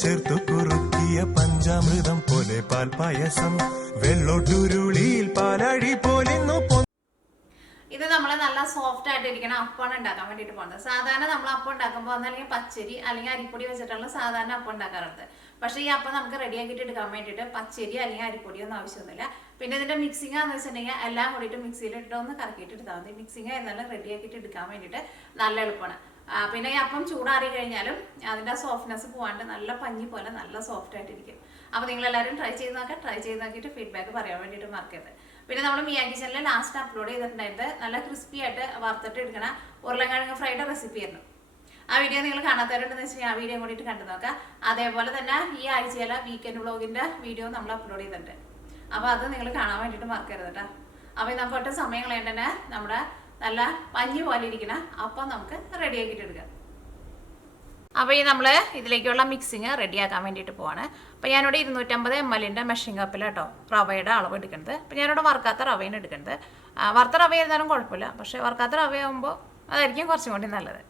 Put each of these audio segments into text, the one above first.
ചേർത്തു കുറുക്കിയ പഞ്ചാമൃതം പോലെ പാൽപായസം വെള്ളോട്ടുരുളിയിൽ പാലഴി പോലിന്നു. ഇത് നമ്മൾ നല്ല സോഫ്റ്റ് ആയിട്ട് ഇരിക്കണം അപ്പം ഉണ്ടാക്കാൻ വേണ്ടിയിട്ട് പോകുന്നത്. സാധാരണ നമ്മൾ അപ്പം ഉണ്ടാക്കുമ്പോൾ ഒന്നല്ലെങ്കിൽ പച്ചരി അല്ലെങ്കിൽ അരിപ്പൊടി വെച്ചിട്ടുള്ള സാധാരണ അപ്പം ഉണ്ടാക്കാറുണ്ട്. പക്ഷേ ഈ അപ്പം നമുക്ക് റെഡിയാക്കിയിട്ട് എടുക്കാൻ വേണ്ടിയിട്ട് പച്ചരി അല്ലെങ്കിൽ അരിപ്പൊടിയൊന്നും ആവശ്യമൊന്നുമില്ല. പിന്നെ ഇതിൻ്റെ മിക്സിംഗ് ആണെന്ന് വെച്ചിട്ടുണ്ടെങ്കിൽ എല്ലാം കൂടിയിട്ട് മിക്സിയിലിട്ട് ഒന്ന് കറക്കിയിട്ട് എടുത്താൽ മതി. മിക്സിംഗ് ആയിരുന്നാലും റെഡിയാക്കിയിട്ട് എടുക്കാൻ വേണ്ടിയിട്ട് നല്ല എളുപ്പമാണ്. പിന്നെ ഈ അപ്പം ചൂടാറി കഴിഞ്ഞാലും അതിൻ്റെ സോഫ്റ്റ്നെസ് പോകാണ്ട് നല്ല പഞ്ഞി പോലെ നല്ല സോഫ്റ്റ് ആയിട്ടിരിക്കും. അപ്പോൾ നിങ്ങളെല്ലാവരും ട്രൈ ചെയ്ത് നോക്കിയിട്ട് ഫീഡ്ബാക്ക് പറയാൻ വേണ്ടിയിട്ട് മറക്കരുത്. പിന്നെ നമ്മൾ മിയാ കിച്ചണിൽ ലാസ്റ്റ് അപ്ലോഡ് ചെയ്തിട്ടുണ്ടായിട്ട് നല്ല ക്രിസ്പി ആയിട്ട് വറുത്തിട്ട് എടുക്കണ ഉരുളക്കിഴങ്ങ് ഫ്രൈഡ് റെസിപ്പി ആയിരുന്നു. ആ വീഡിയോ നിങ്ങൾ കാണാത്തവരുണ്ടെന്ന് വെച്ചാൽ ആ വീഡിയോ കൂടിയിട്ട് കണ്ടു നോക്കാം. അതേപോലെ തന്നെ ഈ ആഴ്ചയിലെ വീക്കെൻഡ് വ്ളോഗിൻ്റെ വീഡിയോ നമ്മൾ അപ്ലോഡ് ചെയ്തിട്ടുണ്ട്. അപ്പോൾ അത് നിങ്ങൾ കാണാൻ വേണ്ടിയിട്ട് മറക്കരുത് കേട്ടോ. അപ്പോൾ നമുക്ക് ഒട്ടും സമയം കളയേണ്ട തന്നെ നമ്മുടെ നല്ല പഞ്ഞി പോലെ ഇരിക്കണ അപ്പം നമുക്ക് റെഡിയാക്കിയിട്ട് എടുക്കാം. അപ്പോൾ ഈ നമ്മൾ ഇതിലേക്കുള്ള മിക്സിങ് റെഡിയാക്കാൻ വേണ്ടിയിട്ട് പോവാണ്. അപ്പോൾ ഞാനിവിടെ 250 ml മെഷീൻ കപ്പിൽ കേട്ടോ റവയുടെ അളവ് എടുക്കുന്നത്. അപ്പോൾ ഞാനിവിടെ വറുക്കാത്ത റവയാണ് എടുക്കുന്നത്. വറുത്ത റവ ആയിരുന്നാലും കുഴപ്പമില്ല, പക്ഷേ വറുക്കാത്ത റവയാകുമ്പോൾ അതായിരിക്കും കുറച്ചും കൂടി നല്ലത്.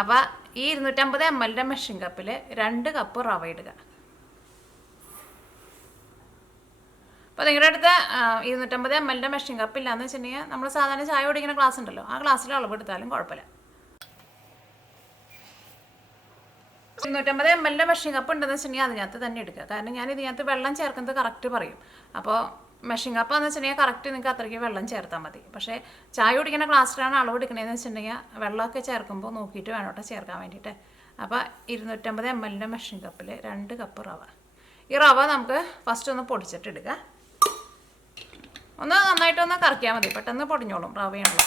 അപ്പോൾ ഈ 250 ml മെഷീൻ കപ്പിൽ 2 കപ്പ് റവ ഇടുക. അപ്പോൾ നിങ്ങളുടെ അടുത്ത് 250 ml മെഷീൻ കപ്പ് ഇല്ലയെന്ന് വെച്ചിട്ടുണ്ടെങ്കിൽ നമ്മൾ സാധാരണ ചായ കുടിക്കുന്ന ഗ്ലാസ് ഉണ്ടല്ലോ, ആ ഗ്ലാസ്സിൽ അളവ് എടുത്താലും കുഴപ്പമില്ല. 250 ml മെഷീൻ കപ്പ് ഉണ്ടെന്ന് വെച്ചിട്ടുണ്ടെങ്കിൽ അതിനകത്ത് തന്നെ എടുക്കുക. കാരണം ഞാൻ ഇതിനകത്ത് വെള്ളം ചേർക്കുന്നത് കറക്റ്റ് പറയും. അപ്പോൾ മെഷീൻ കപ്പ് എന്ന് വെച്ചിട്ടുണ്ടെങ്കിൽ കറക്റ്റ് നിങ്ങൾക്ക് അത്രയ്ക്ക് വെള്ളം ചേർത്താൽ മതി. പക്ഷേ ചായ കുടിക്കുന്ന ഗ്ലാസ്സിലാണ് അളവ് എടുക്കണതെന്ന് വെച്ചിട്ടുണ്ടെങ്കിൽ വെള്ളമൊക്കെ ചേർക്കുമ്പോൾ നോക്കിയിട്ട് വേണം കേട്ടോ ചേർക്കാൻ വേണ്ടിയിട്ട്. അപ്പോൾ 250 ml മെഷീൻ കപ്പിൽ 2 കപ്പ് റവ. ഈ റവ നമുക്ക് ഫസ്റ്റ് ഒന്ന് പൊടിച്ചിട്ടെടുക്കുക. ഒന്ന് നന്നായിട്ടൊന്ന് കറക്കിയാൽ മതി, പെട്ടെന്ന് പൊടിഞ്ഞോളും റവയാണല്ലോ.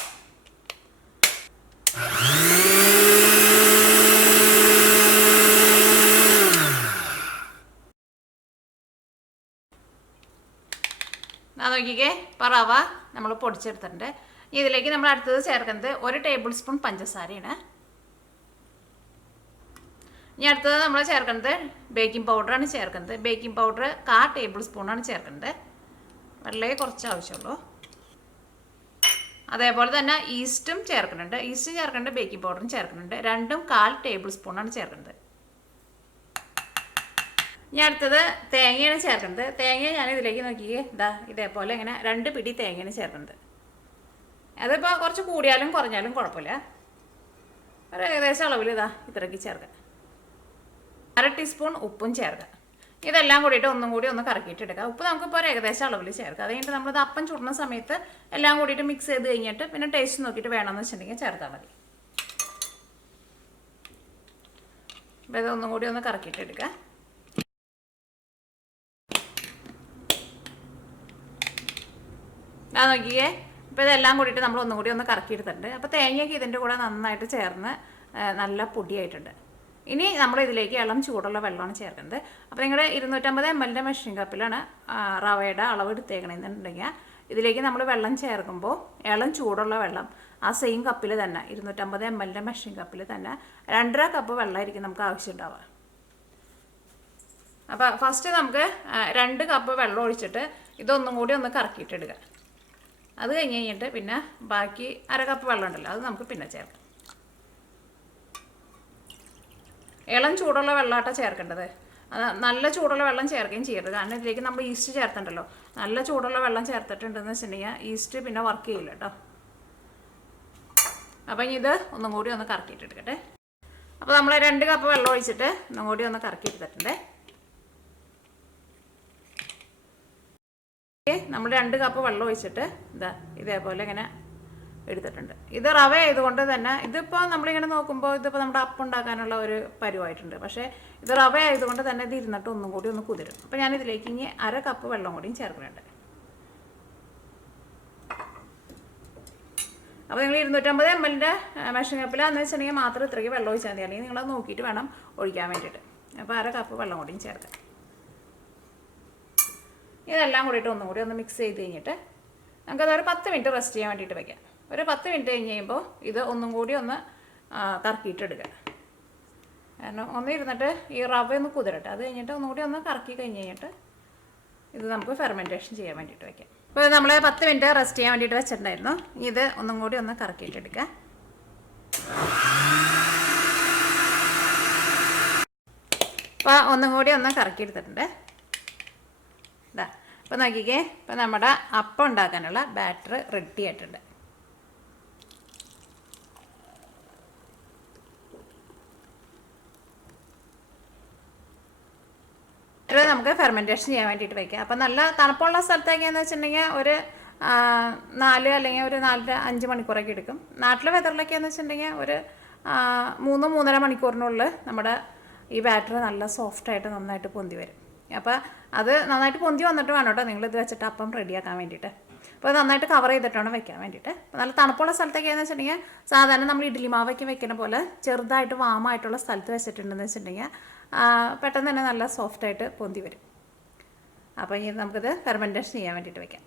നോക്കിക്കേ, ഇപ്പോൾ റവ നമ്മൾ പൊടിച്ചെടുത്തിട്ടുണ്ട്. ഇതിലേക്ക് നമ്മൾ അടുത്തത് ചേർക്കുന്നത് 1 ടേബിൾ സ്പൂൺ പഞ്ചസാരയാണ്. ഇനി അടുത്തത് നമ്മൾ ചേർക്കുന്നത് ബേക്കിംഗ് പൗഡറാണ് ചേർക്കുന്നത്. ബേക്കിംഗ് പൗഡർ 1/4 ടേബിൾ സ്പൂണാണ് ചേർക്കുന്നത്. വളരെ കുറച്ച് ആവശ്യമുള്ളൂ. അതേപോലെ തന്നെ ഈസ്റ്റും ചേർക്കുന്നുണ്ട്. ഈസ്റ്റ് ചേർക്കുന്നുണ്ട്, ബേക്കിംഗ് പൗഡറും ചേർക്കുന്നുണ്ട്. രണ്ടും 1/4 ടേബിൾ സ്പൂണാണ് ചേർക്കുന്നത്. ഇനി അടുത്തത് തേങ്ങയാണ് ചേർക്കുന്നത്. തേങ്ങ ഞാൻ ഇതിലേക്ക് നോക്കിയേ ഇതേപോലെ ഇങ്ങനെ 2 പിടി തേങ്ങയാണ് ചേർക്കുന്നത്. അതിപ്പോൾ കുറച്ച് കൂടിയാലും കുറഞ്ഞാലും കുഴപ്പമില്ല. ഒരു ഏകദേശം അളവിൽ ഇത്രയ്ക്ക് ചേർക്കാം. 1/2 ടീസ്പൂൺ ഉപ്പും ചേർക്കാം. ഇതെല്ലാം കൂടിയിട്ട് ഒന്നും കൂടി ഒന്ന് കറക്കിയിട്ട് എടുക്കുക. ഉപ്പ് നമുക്കിപ്പോൾ ഒരു ഏകദേശം അളവിൽ ചേർക്കാം. അത് കഴിഞ്ഞിട്ട് നമ്മളിത് അപ്പം ചുടുന്ന സമയത്ത് എല്ലാം കൂടിയിട്ട് മിക്സ് ചെയ്ത് കഴിഞ്ഞിട്ട് പിന്നെ ടേസ്റ്റ് നോക്കിയിട്ട് വേണമെന്ന് വെച്ചിട്ടുണ്ടെങ്കിൽ ചേർത്താൽ മതി. അപ്പോൾ ഇതൊന്നും കൂടി ഒന്ന് കറക്കിയിട്ട് എടുക്കുക. നോക്കിയേ, ഇപ്പോൾ ഇതെല്ലാം കൂടിയിട്ട് നമ്മൾ ഒന്നും കൂടി ഒന്ന് കറക്കിയെടുത്തിട്ടുണ്ട്. അപ്പോൾ തേങ്ങയൊക്കെ ഇതിൻ്റെ കൂടെ നന്നായിട്ട് ചേർന്ന് നല്ല പൊടിയായിട്ടുണ്ട്. ഇനി നമ്മൾ ഇതിലേക്ക് ഇളം ചൂടുള്ള വെള്ളമാണ് ചേർക്കുന്നത്. അപ്പോൾ നിങ്ങളുടെ 250 ml മെഷീൻ കപ്പിലാണ് റവയുടെ അളവ് എടുത്തേക്കണമെന്നുണ്ടെങ്കിൽ ഇതിലേക്ക് നമ്മൾ വെള്ളം ചേർക്കുമ്പോൾ ഇളം ചൂടുള്ള വെള്ളം ആ സെയിം കപ്പിൽ തന്നെ 250 ml മെഷീൻ കപ്പിൽ തന്നെ 2.5 കപ്പ് വെള്ളമായിരിക്കും നമുക്ക് ആവശ്യമുണ്ടാവുക. അപ്പോൾ ഫസ്റ്റ് നമുക്ക് 2 കപ്പ് വെള്ളം ഒഴിച്ചിട്ട് ഇതൊന്നും കൂടി ഒന്ന് കറക്കിയിട്ടെടുക്കുക. അത് കഴിഞ്ഞിട്ട് പിന്നെ ബാക്കി 1/2 കപ്പ് വെള്ളം ഉണ്ടല്ലോ, അത് നമുക്ക് പിന്നെ ചേർക്കാം. ഇളം ചൂടുള്ള വെള്ളമായിട്ടാണ് ചേർക്കേണ്ടത്. നല്ല ചൂടുള്ള വെള്ളം ചേർക്കുകയും ചെയ്യരുത്. കാരണം ഇതിലേക്ക് നമ്മൾ ഈസ്റ്റ് ചേർത്തിട്ടുണ്ടല്ലോ. നല്ല ചൂടുള്ള വെള്ളം ചേർത്തിട്ടുണ്ടെന്ന് വെച്ചിട്ടുണ്ടെങ്കിൽ ഈസ്റ്റ് പിന്നെ വർക്ക് ചെയ്യില്ല കേട്ടോ. അപ്പം ഇനി ഇത് ഒന്നും കൂടി ഒന്ന് കറക്കിയിട്ടെടുക്കട്ടെ. അപ്പോൾ നമ്മൾ 2 കപ്പ് വെള്ളം ഒഴിച്ചിട്ട് ഒന്നും കൂടി ഒന്ന് കറക്കിയെടുത്തിട്ടുണ്ട്. നമ്മൾ 2 കപ്പ് വെള്ളം ഒഴിച്ചിട്ട് ഇതേപോലെ ഇങ്ങനെ എടുത്തിട്ടുണ്ട്. ഇത് റവ ആയതുകൊണ്ട് തന്നെ ഇതിപ്പോൾ നമ്മളിങ്ങനെ നോക്കുമ്പോൾ ഇതിപ്പോൾ നമ്മുടെ അപ്പം ഉണ്ടാക്കാനുള്ള ഒരു പരുവായിട്ടുണ്ട്. പക്ഷേ ഇത് റവ ആയതുകൊണ്ട് തന്നെ ഇത് ഇരുന്നിട്ട് ഒന്നും കൂടി ഒന്ന് കുതിരും. അപ്പോൾ ഞാനിതിലേക്ക് ഇനി 1/2 കപ്പ് വെള്ളം കൂടിയും ചേർക്കുന്നുണ്ട്. അപ്പോൾ നിങ്ങൾ 250 ml മെഷീൻ കപ്പിലാന്ന് വെച്ചിട്ടുണ്ടെങ്കിൽ മാത്രം ഇത്രയ്ക്ക് വെള്ളം ഒഴിച്ചാൽ മതി. അല്ലെങ്കിൽ നിങ്ങളത് നോക്കിയിട്ട് വേണം ഒഴിക്കാൻ വേണ്ടിയിട്ട്. അപ്പോൾ 1/2 കപ്പ് വെള്ളം കൂടിയും ചേർക്കാം. ഇതെല്ലാം കൂടിയിട്ട് ഒന്നും കൂടി ഒന്ന് മിക്സ് ചെയ്ത് കഴിഞ്ഞിട്ട് നമുക്കതൊരു 10 മിനിറ്റ് റെസ്റ്റ് ചെയ്യാൻ വേണ്ടിയിട്ട് വയ്ക്കാം. ഒരു 10 മിനിറ്റ് കഴിഞ്ഞ് കഴിയുമ്പോൾ ഇത് ഒന്നും കൂടി ഒന്ന് കറക്കിയിട്ടെടുക്കുക. കാരണം ഒന്ന് ഇരുന്നിട്ട് ഈ റവ ഒന്ന് കുതിരട്ടെ. അത് കഴിഞ്ഞിട്ട് ഒന്നും കൂടി ഒന്ന് കറക്കി കഴിഞ്ഞ് കഴിഞ്ഞിട്ട് ഇത് നമുക്ക് ഫെർമെൻറ്റേഷൻ ചെയ്യാൻ വേണ്ടിയിട്ട് വയ്ക്കാം. അപ്പോൾ നമ്മൾ 10 മിനിറ്റ് റെസ്റ്റ് ചെയ്യാൻ വേണ്ടിയിട്ട് വെച്ചിട്ടുണ്ടായിരുന്നു. ഇത് ഒന്നും കൂടി ഒന്ന് കറക്കിയിട്ടെടുക്കുക. അപ്പോൾ ഒന്നും കൂടി ഒന്ന് കറക്കി എടുത്തിട്ടുണ്ട്. ഇതാ അപ്പോൾ നോക്കിക്കേ, ഇപ്പോൾ നമ്മുടെ അപ്പം ഉണ്ടാക്കാനുള്ള ബാറ്റർ റെഡി ആയിട്ടുണ്ട്. നമുക്ക് ഫെർമെൻറ്റേഷൻ ചെയ്യാൻ വേണ്ടിയിട്ട് വയ്ക്കാം. അപ്പോൾ നല്ല തണുപ്പുള്ള സ്ഥലത്തേക്കെന്ന് വെച്ചിട്ടുണ്ടെങ്കിൽ ഒരു 4 അല്ലെങ്കിൽ ഒരു 4-5 മണിക്കൂറൊക്കെ എടുക്കും. നാട്ടിലെ വെതറിലൊക്കെയെന്ന് വെച്ചിട്ടുണ്ടെങ്കിൽ ഒരു 3-3.5 മണിക്കൂറിനുള്ളിൽ നമ്മുടെ ഈ ബാറ്റർ നല്ല സോഫ്റ്റായിട്ട് നന്നായിട്ട് പൊന്തി വരും. അപ്പോൾ അത് നന്നായിട്ട് പൊന്തി വന്നിട്ട് വേണം കേട്ടോ നിങ്ങളിത് വെച്ചിട്ട് അപ്പം റെഡിയാക്കാൻ വേണ്ടിയിട്ട്. അപ്പോൾ അത് നന്നായിട്ട് കവർ ചെയ്തിട്ടാണ് വെക്കാൻ വേണ്ടിയിട്ട്. അപ്പോൾ നല്ല തണുപ്പുള്ള സ്ഥലത്തൊക്കെയെന്ന് വെച്ചിട്ടുണ്ടെങ്കിൽ സാധാരണ നമ്മൾ ഇഡ്ഡലി മാവൊക്കെ വെക്കുന്ന പോലെ ചെറുതായിട്ട് വാമായിട്ടുള്ള സ്ഥലത്ത് വെച്ചിട്ടുണ്ടെന്ന് വെച്ചിട്ടുണ്ടെങ്കിൽ പെട്ടെന്ന് തന്നെ നല്ല സോഫ്റ്റായിട്ട് പൊന്തി വരും. അപ്പോൾ ഇനി നമുക്കിത് ഫെർമെൻറ്റേഷൻ ചെയ്യാൻ വേണ്ടിയിട്ട് വയ്ക്കാം.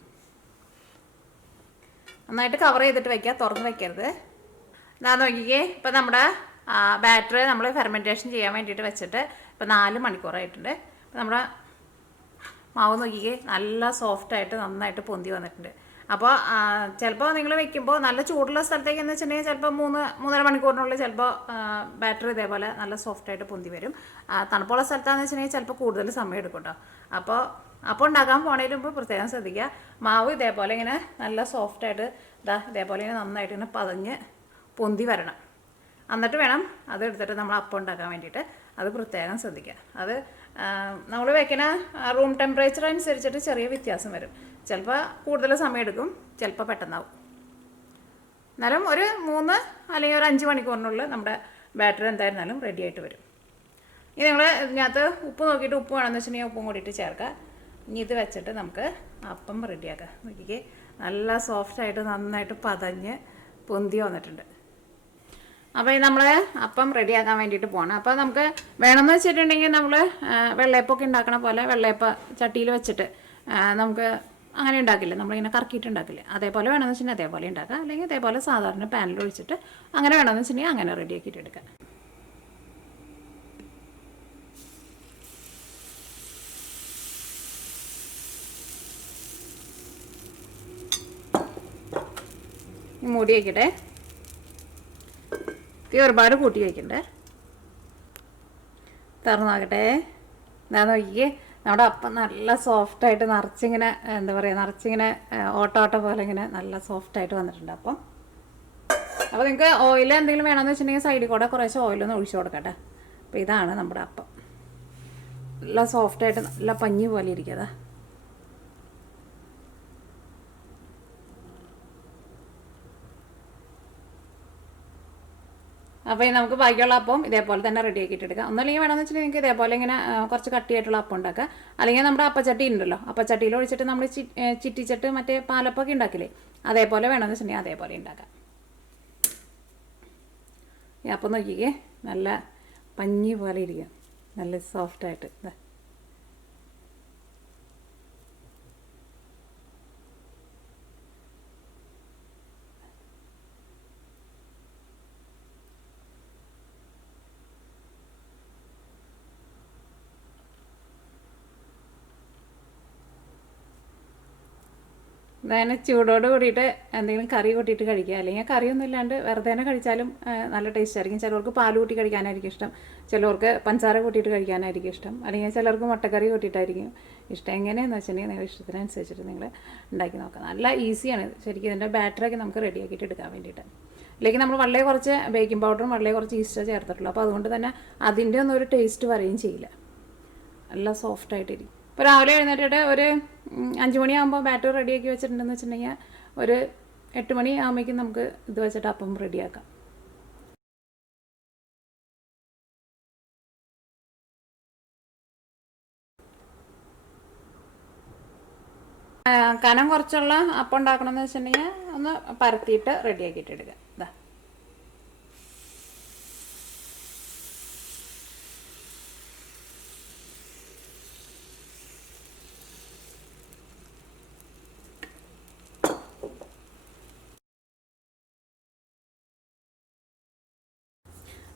നന്നായിട്ട് കവർ ചെയ്തിട്ട് വയ്ക്കുക, തുറന്ന് വയ്ക്കരുത്. എന്താ നോക്കിക്കേ, ഇപ്പോൾ നമ്മുടെ ബാറ്ററി നമ്മൾ ഫെർമെൻറ്റേഷൻ ചെയ്യാൻ വേണ്ടിയിട്ട് വെച്ചിട്ട് ഇപ്പോൾ 4 മണിക്കൂറായിട്ടുണ്ട്. അപ്പോൾ നമ്മുടെ മാവ് നോക്കിക്കേ നല്ല സോഫ്റ്റായിട്ട് നന്നായിട്ട് പൊന്തി വന്നിട്ടുണ്ട്. അപ്പോൾ ചിലപ്പോൾ നിങ്ങൾ വെക്കുമ്പോൾ നല്ല ചൂടുള്ള സ്ഥലത്തേക്ക് എന്ന് വെച്ചിട്ടുണ്ടെങ്കിൽ ചിലപ്പോൾ 3-3.5 മണിക്കൂറിനുള്ളിൽ ചിലപ്പോൾ ബാറ്ററി ഇതേപോലെ നല്ല സോഫ്റ്റായിട്ട് പൊന്തി വരും. തണുപ്പുള്ള സ്ഥലത്താണെന്ന് വെച്ചിട്ടുണ്ടെങ്കിൽ ചിലപ്പോൾ കൂടുതൽ സമയം എടുക്കും കേട്ടോ. അപ്പോൾ ഉണ്ടാക്കാൻ പോണതിന് മുമ്പ് പ്രത്യേകം ശ്രദ്ധിക്കുക, മാവ് ഇതേപോലെ ഇങ്ങനെ നല്ല സോഫ്റ്റായിട്ട് ഇതേപോലെ ഇങ്ങനെ നന്നായിട്ട് ഇങ്ങനെ പതഞ്ഞ് പൊന്തി വരണം. എന്നിട്ട് വേണം അത് എടുത്തിട്ട് നമ്മൾ അപ്പം ഉണ്ടാക്കാൻ വേണ്ടിയിട്ട്. അത് പ്രത്യേകം ശ്രദ്ധിക്കുക. അത് നമ്മൾ വെക്കുന്ന റൂം ടെമ്പറേച്ചർ അനുസരിച്ചിട്ട് ചെറിയ വ്യത്യാസം വരും. ചിലപ്പോൾ കൂടുതൽ സമയം എടുക്കും, ചിലപ്പോൾ പെട്ടെന്നാവും. എന്നാലും ഒരു 3 അല്ലെങ്കിൽ ഒരു 5 മണിക്കൂറിനുള്ളിൽ നമ്മുടെ ബാറ്ററി എന്തായിരുന്നാലും റെഡി ആയിട്ട് വരും. ഇനി നിങ്ങൾ ഇതിനകത്ത് ഉപ്പ് നോക്കിയിട്ട് ഉപ്പ് വേണമെന്ന് വെച്ചിട്ടുണ്ടെങ്കിൽ ഉപ്പും കൂടിയിട്ട് ചേർക്കുക. ഇനി ഇത് വെച്ചിട്ട് നമുക്ക് അപ്പം റെഡിയാക്കാം. നോക്കിക്കേ നല്ല സോഫ്റ്റായിട്ട് നന്നായിട്ട് പതഞ്ഞ് പൊന്തി വന്നിട്ടുണ്ട്. അപ്പോൾ ഈ നമ്മൾ അപ്പം റെഡിയാക്കാൻ വേണ്ടിയിട്ട് പോകണം. അപ്പോൾ നമുക്ക് വേണമെന്ന് വെച്ചിട്ടുണ്ടെങ്കിൽ നമ്മൾ വെള്ളയപ്പമൊക്കെ ഉണ്ടാക്കണ പോലെ വെള്ളയപ്പ ചട്ടിയിൽ വെച്ചിട്ട് നമുക്ക് അങ്ങനെ ഉണ്ടാക്കില്ലേ, നമ്മളിങ്ങനെ കറക്കിയിട്ട് ഉണ്ടാക്കില്ലേ, അതേപോലെ വേണമെന്ന് വെച്ചിട്ടുണ്ടെങ്കിൽ അതേപോലെ ഉണ്ടാക്കാം. അല്ലെങ്കിൽ അതേപോലെ സാധാരണ പാനിൽ ഒഴിച്ചിട്ട് അങ്ങനെ വേണമെന്ന് വെച്ചിട്ടുണ്ടെങ്കിൽ അങ്ങനെ റെഡിയാക്കിയിട്ട് എടുക്കാം. മൂടി വയ്ക്കട്ടെ. ഒരുപാട് കൂട്ടി വയ്ക്കണ്ടേ. തുറന്നാകട്ടെ. എന്താ നോക്കിയേ, നമ്മുടെ അപ്പം നല്ല സോഫ്റ്റായിട്ട് നിറച്ചിങ്ങനെ എന്താ പറയുക, നിറച്ചിങ്ങനെ ഓട്ട പോലെ ഇങ്ങനെ നല്ല സോഫ്റ്റായിട്ട് വന്നിട്ടുണ്ട് അപ്പം. അപ്പോൾ നിങ്ങൾക്ക് ഓയിൽ എന്തെങ്കിലും വേണമെന്ന് വെച്ചിട്ടുണ്ടെങ്കിൽ സൈഡിൽ കൂടെ കുറേശ്ശെ ഓയിലൊന്ന് ഒഴിച്ചു കൊടുക്കട്ടെ. അപ്പോൾ ഇതാണ് നമ്മുടെ അപ്പം. നല്ല സോഫ്റ്റായിട്ട് നല്ല പഞ്ഞി പോലെ ഇരിക്കുക. അപ്പോൾ നമുക്ക് ബാക്കിയുള്ള അപ്പം ഇതേപോലെ തന്നെ റെഡി ആക്കിയിട്ട് എടുക്കാം. ഒന്നല്ലെങ്കിൽ വേണമെന്ന് വെച്ചിട്ടുണ്ടെങ്കിൽ നിങ്ങൾക്ക് ഇതേപോലെ ഇങ്ങനെ കുറച്ച് കട്ടിയായിട്ടുള്ള അപ്പം ഉണ്ടാക്കുക. അല്ലെങ്കിൽ നമ്മുടെ അപ്പച്ചട്ടി ഉണ്ടല്ലോ, അപ്പച്ചട്ടിയിൽ ഒഴിച്ചിട്ട് നമ്മൾ ചിറ്റിച്ചിട്ട് മറ്റേ പാലപ്പൊക്കെ ഉണ്ടാക്കില്ലേ, അതേപോലെ വേണമെന്ന് വെച്ചിട്ടുണ്ടെങ്കിൽ അതേപോലെ ഉണ്ടാക്കാം. ഈ അപ്പം നോക്കിക്കേ നല്ല പഞ്ഞി പോലെ ഇരിക്കുക, നല്ല സോഫ്റ്റായിട്ട്. അതിനെ ചൂടോട് കൂടിയിട്ട് എന്തെങ്കിലും കറി കൂട്ടിയിട്ട് കഴിക്കുക. അല്ലെങ്കിൽ കറിയൊന്നും ഇല്ലാണ്ട് വെറുതെ തന്നെ കഴിച്ചാലും നല്ല ടേസ്റ്റ് ആയിരിക്കും. ചിലർക്ക് പാൽ കൂട്ടി കഴിക്കാനായിരിക്കും ഇഷ്ടം, ചിലർക്ക് പഞ്ചസാര കൂട്ടിയിട്ട് കഴിക്കാനായിരിക്കും ഇഷ്ടം, അല്ലെങ്കിൽ ചിലർക്ക് മുട്ടക്കറി കൂട്ടിയിട്ടായിരിക്കും ഇഷ്ടം. എങ്ങനെയാണെന്ന് വെച്ചിട്ടുണ്ടെങ്കിൽ നിങ്ങളുടെ ഇഷ്ടത്തിനനുസരിച്ചിട്ട് നിങ്ങൾ ഉണ്ടാക്കി നോക്കുക. നല്ല ഈസിയാണ് ശരിക്കും. ഇതിൻ്റെ ബാറ്ററൊക്കെ നമുക്ക് റെഡിയാക്കിയിട്ട് എടുക്കാൻ വേണ്ടിയിട്ട്. അല്ലെങ്കിൽ നമ്മൾ വളരെ കുറച്ച് ബേക്കിംഗ് പൗഡറും വളരെ കുറച്ച് ഈസ്റ്റോ ചേർത്തിട്ടുള്ളൂ. അപ്പോൾ അതുകൊണ്ട് തന്നെ അതിൻ്റെ ഒന്നും ഒരു ടേസ്റ്റ് പറയുകയും ചെയ്യില്ല, നല്ല സോഫ്റ്റായിട്ടിരിക്കും. ഇപ്പോൾ രാവിലെ എഴുന്നേറ്റിട്ട് ഒരു 5 മണിയാകുമ്പോൾ ബാറ്റർ റെഡിയാക്കി വെച്ചിട്ടുണ്ടെന്ന് വെച്ചിട്ടുണ്ടെങ്കിൽ ഒരു 8 മണി ആകുമ്പോഴേക്കും നമുക്ക് ഇത് വെച്ചിട്ട് അപ്പം റെഡിയാക്കാം. കനം കുറച്ചുള്ള അപ്പം ഉണ്ടാക്കണമെന്ന് വെച്ചിട്ടുണ്ടെങ്കിൽ ഒന്ന് പരത്തിയിട്ട് റെഡിയാക്കിയിട്ട് എടുക്കുക. ഇതാ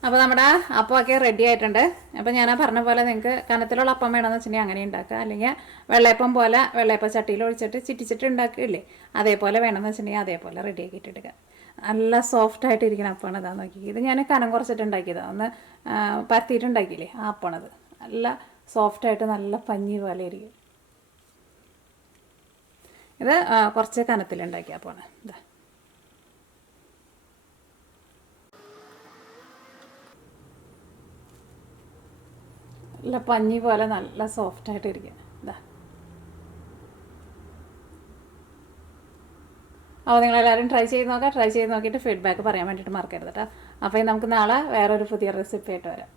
അപ്പോൾ നമ്മുടെ അപ്പമൊക്കെ റെഡി ആയിട്ടുണ്ട്. അപ്പോൾ ഞാൻ പറഞ്ഞ പോലെ നിങ്ങൾക്ക് കനത്തിലുള്ള അപ്പം വേണമെന്ന് വെച്ചിട്ടുണ്ടെങ്കിൽ അങ്ങനെ ഉണ്ടാക്കുക. അല്ലെങ്കിൽ വെള്ളയപ്പം പോലെ വെള്ളയപ്പം ചട്ടിയിൽ ഒഴിച്ചിട്ട് ചിറ്റിച്ചിട്ട് ഉണ്ടാക്കില്ലേ, അതേപോലെ വേണമെന്ന് വെച്ചിട്ടുണ്ടെങ്കിൽ അതേപോലെ റെഡി ആക്കിയിട്ട് എടുക്കുക. നല്ല സോഫ്റ്റായിട്ടിരിക്കുന്ന അപ്പമാണ്. ഇതാ നോക്കി, ഇത് ഞാൻ കനം കുറച്ചിട്ട് ഉണ്ടാക്കിയതാണ്, ഒന്ന് പരത്തിയിട്ട് ഉണ്ടാക്കിയില്ലേ ആ അപ്പമാണത്. നല്ല സോഫ്റ്റായിട്ട് നല്ല പഞ്ഞി പോലെ ഇരിക്കും. ഇത് കുറച്ച് കനത്തിലുണ്ടാക്കിയ അപ്പമാണ്. ഇതാ നല്ല പഞ്ഞി പോലെ നല്ല സോഫ്റ്റായിട്ട് ഇരിക്കുക. ഇതാ അപ്പോൾ നിങ്ങളെല്ലാവരും ട്രൈ ചെയ്ത് നോക്കാം. ട്രൈ ചെയ്ത് നോക്കിയിട്ട് ഫീഡ്ബാക്ക് പറയാൻ വേണ്ടിയിട്ട് മറക്കരുത് കേട്ടോ. അപ്പോൾ നമുക്ക് നാളെ വേറൊരു പുതിയ റെസിപ്പി ആയിട്ട് വരാം.